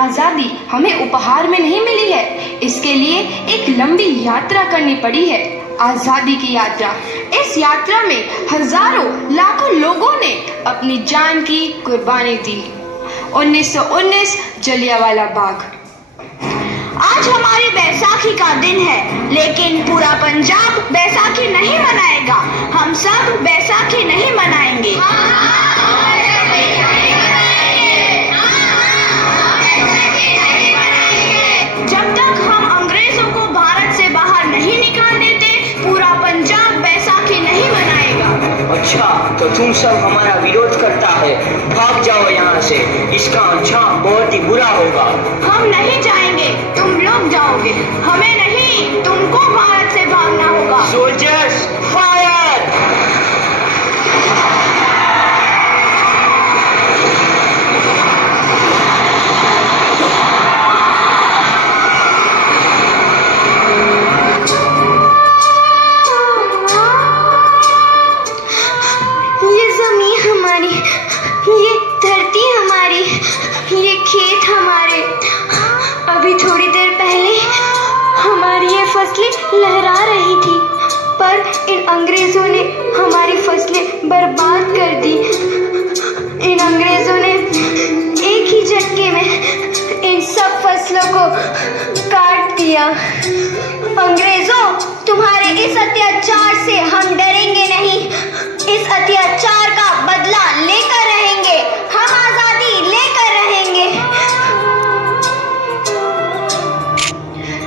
आज़ादी हमें उपहार में नहीं मिली है, इसके लिए एक लंबी यात्रा करनी पड़ी है, आज़ादी की यात्रा। इस यात्रा में हजारों लाखों लोगों ने अपनी जान की कुर्बानी दी। 1919 जलियांवाला बाग। आज हमारी बैसाखी का दिन है, लेकिन पूरा पंजाब बैसाखी नहीं मनाएगा। हम सब बैसाखी नहीं मनाएंगे। जब तक हम अंग्रेजों को भारत से बाहर नहीं निकाल देते, पूरा पंजाब बैसाखी नहीं मनाएगा। अच्छा, तो तुम सब हमारा विरोध करता है, भाग जाओ यहाँ से, इसका अंजाम बहुत ही बुरा होगा। हम नहीं जाएंगे, तुम लोग जाओगे, हमें नहीं, तुमको भारत से भागना होगा। Soldiers fire! ये जमीन हमारी, ये धरती हमारी, ये खेत हमारे। अभी थोड़ी देर पहले हमारी ये फसलें लहरा रही थी, पर इन अंग्रेजों ने हमारी फसलें बर्बाद कर दी। इन अंग्रेजों ने एक ही झटके में इन सब फसलों को काट दिया। अंग्रेजों, तुम्हारे इस अत्याचार से हम डरेंगे नहीं। इस अत्याचार का बदला लेकर रहेंगे, हम आजादी लेकर रहेंगे।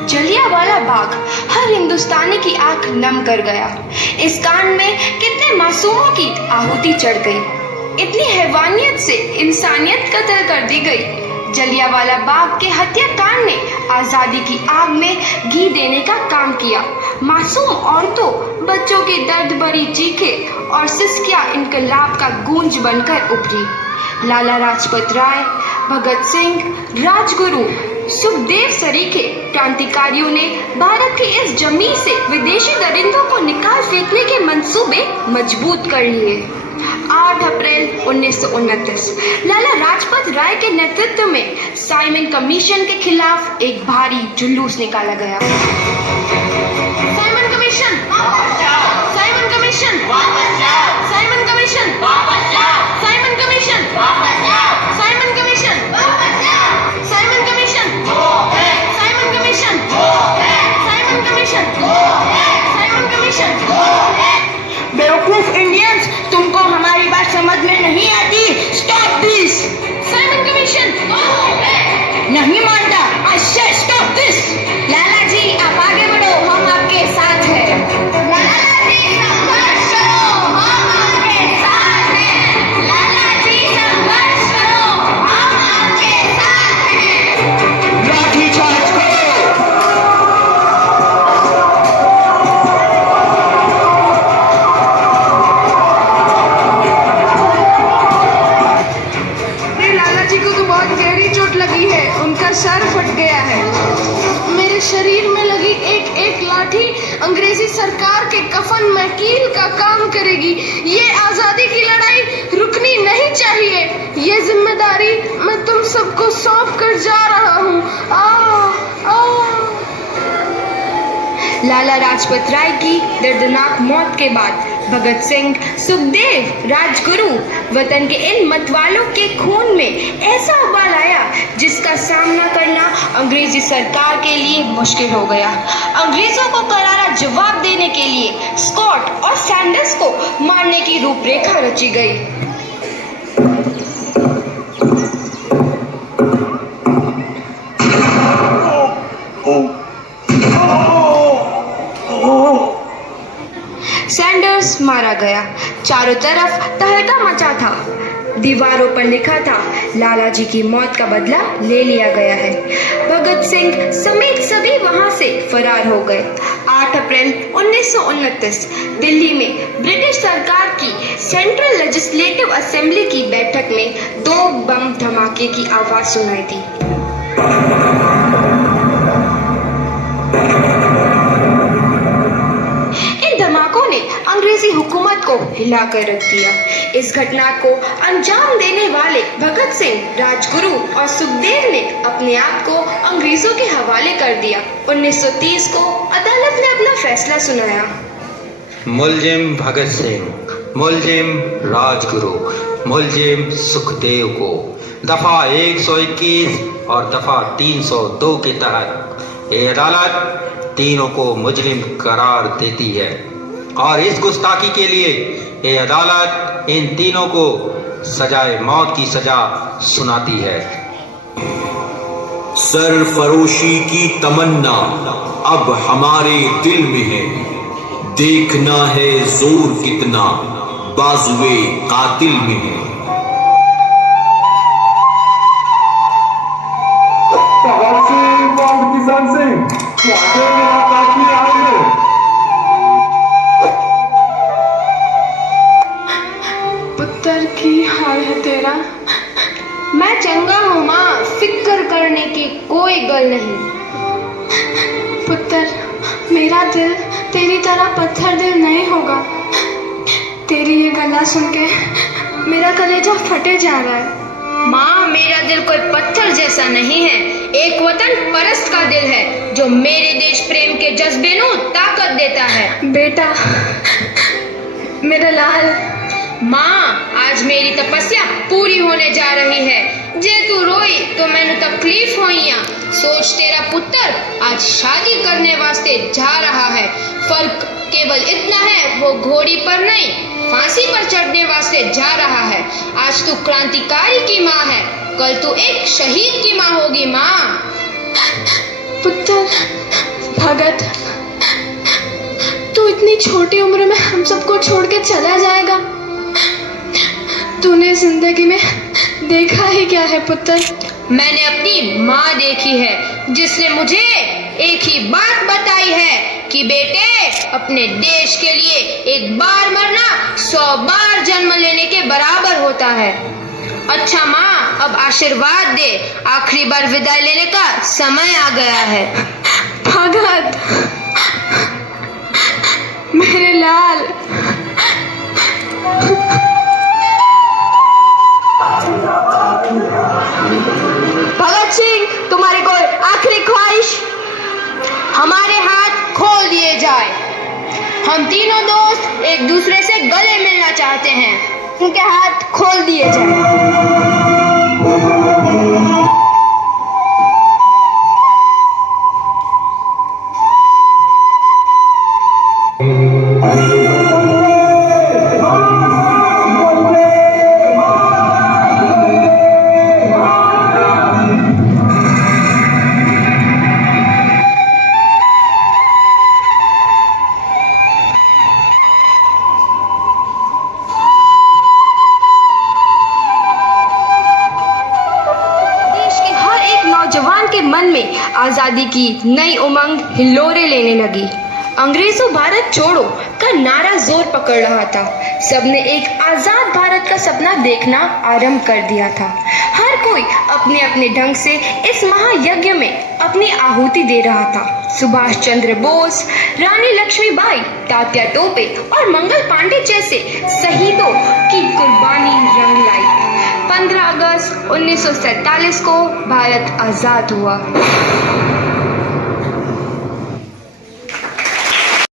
जलियांवाला बाग हर हिंदुस्तानी की आंख नम कर गया। इस कांड में कितने मासूमों की आहुति चढ़ गई, इतनी हैवानियत से इंसानियत कत्ल कर दी गई। जलियांवाला बाग के हत्याकांड ने आज़ादी की आग में घी देने का काम किया। मासूम औरतों, बच्चों की दर्द भरी चीखें और सिसकियां इनकलाब का गूंज बनकर उभरी। लाला लाजपत राय, भगत सिंह, राजगुरु, सुखदेव सरीखे क्रांतिकारियों ने भारत की इस जमीन से विदेशी दरिंदों को निकाल फेंकने के मंसूबे मजबूत कर लिए। 8 अप्रैल 1929 लाला लाजपत राय के नेतृत्व में साइमन कमीशन के खिलाफ एक भारी जुलूस निकाला गया। Simon commission, Simon commission, Simon commission, Simon commission, Simon commission, Simon commission, Simon commission, Simon commission, Simon commission. बेवकूफ इंडियंस, तुमको हमारी बात समझ में नहीं आती। Stop this. साइमन कमीशन नहीं मानता। आई से स्टॉप दिस। लाला जी, आप आगे बढ़ो, हम आपके साथ हैं। लाला जी, संघर्ष करो, हम आपके साथ हैं। लाला जी, संघर्ष करो, हम आपके साथ हैं। लाठी चार्ज करो! लाला जी को तो बहुत गहरी चोट लगी है, उनका सर फट गया है। मेरे शरीर में लगी एक एक लाठी अंग्रेजी सरकार के कफन में कील का काम करेगी। ये आजादी की लड़ाई रुकनी नहीं चाहिए। ये जिम्मेदारी मैं तुम सबको सौंप कर जा रहा हूँ। लाला लाजपत राय की दर्दनाक मौत के बाद भगत सिंह, सुखदेव, राजगुरु वतन के इन मतवालों के खून में ऐसा उबाल आया जिसका सामना करना अंग्रेजी सरकार के लिए मुश्किल हो गया। अंग्रेजों को करारा जवाब देने के लिए स्कॉट और सैंडर्स को मारने की रूपरेखा रची गई। सैंडर्स मारा गया। चारों तरफ तहलका मचा था। दीवारों पर लिखा था, लाला जी की मौत का बदला ले लिया गया है। भगत सिंह समेत सभी वहां से फरार हो गए। 8 अप्रैल 1929 दिल्ली में ब्रिटिश सरकार की सेंट्रल लेजिस्लेटिव असेंबली की बैठक में 2 बम धमाके की आवाज सुनाई दी। इन धमाकों ने अंग्रेजी हुकूमत को हिलाकर रख दिया। इस घटना को अंजाम देने वाले भगत सिंह, राजगुरु और सुखदेव ने अपने आप को अंग्रेजों के हवाले कर दिया। 1930 को अदालत ने अपना फैसला सुनाया। मुलजिम भगत सिंह, मुलजिम राजगुरु, मुलजिम सुखदेव को दफा 121 और दफा 302 के तहत ये अदालत तीनों को मुजरिम करार देती है और इस गुस्ताखी के लिए ये अदालत इन तीनों को सजाए मौत की सजा सुनाती है। सरफरोशी की तमन्ना अब हमारे दिल में है, देखना है जोर कितना बाजुए कातिल में है। भगत सिंह और किशन सिंह ਤੁਹਾਡੇ मुलाकात में आए हैं। पुत्र की हाल है तेरा? मैं चंगा हूँ माँ, फिक्र करने की कोई गल नहीं। पुत्र, मेरा दिल तेरी तरह पत्थर दिल नहीं होगा। तेरी ये गला सुन के मेरा कलेजा फटे जा रहा है। माँ, मेरा दिल कोई पत्थर जैसा नहीं है, एक वतन परस्त का दिल है जो मेरे देश प्रेम के जज्बे को ताकत देता है। बेटा, मेरा लाल। माँ, आज मेरी तपस्या पूरी होने जा रही है। जे तू रोई तो मैनू तकलीफ होइया। सोच, तेरा पुत्र आज शादी करने वास्ते जा रहा है। फर्क केवल इतना है, वो घोड़ी पर नहीं फांसी पर चढ़ने वास्ते जा रहा है। आज तू क्रांतिकारी की माँ है, कल तू एक शहीद की माँ होगी। माँ, पुत्र भगत, तू इतनी छोटी उम्र में हम सबको छोड़ के चला जाएगा? तूने जिंदगी में देखा ही क्या है पुत्र? मैंने अपनी माँ देखी है जिसने मुझे एक ही बात बताई है कि बेटे, अपने देश के लिए एक बार मरना 100 बार जन्म लेने के बराबर होता है। अच्छा माँ, अब आशीर्वाद दे, आखिरी बार विदाई लेने का समय आ गया है। भगत, मेरे लाल। भगत सिंह, तुम्हारी कोई आखिरी ख्वाहिश? हमारे हाथ खोल दिए जाए। हम तीनों दोस्त एक दूसरे से गले मिलना चाहते हैं। उनके हाथ खोल दिए जाए। आजादी की नई उमंग हिलोरे लेने लगी। अंग्रेजों भारत छोड़ो का नारा जोर पकड़ रहा था। सबने एक आजाद भारत का सपना देखना आरंभ कर दिया था। हर कोई अपने अपने ढंग से इस महायज्ञ में अपनी आहुति दे रहा था। सुभाष चंद्र बोस, रानी लक्ष्मीबाई, तात्या टोपे और मंगल पांडे जैसे शहीदों की कुर्बानी रंग लाई। 15 अगस्त 1947 को भारत आजाद हुआ।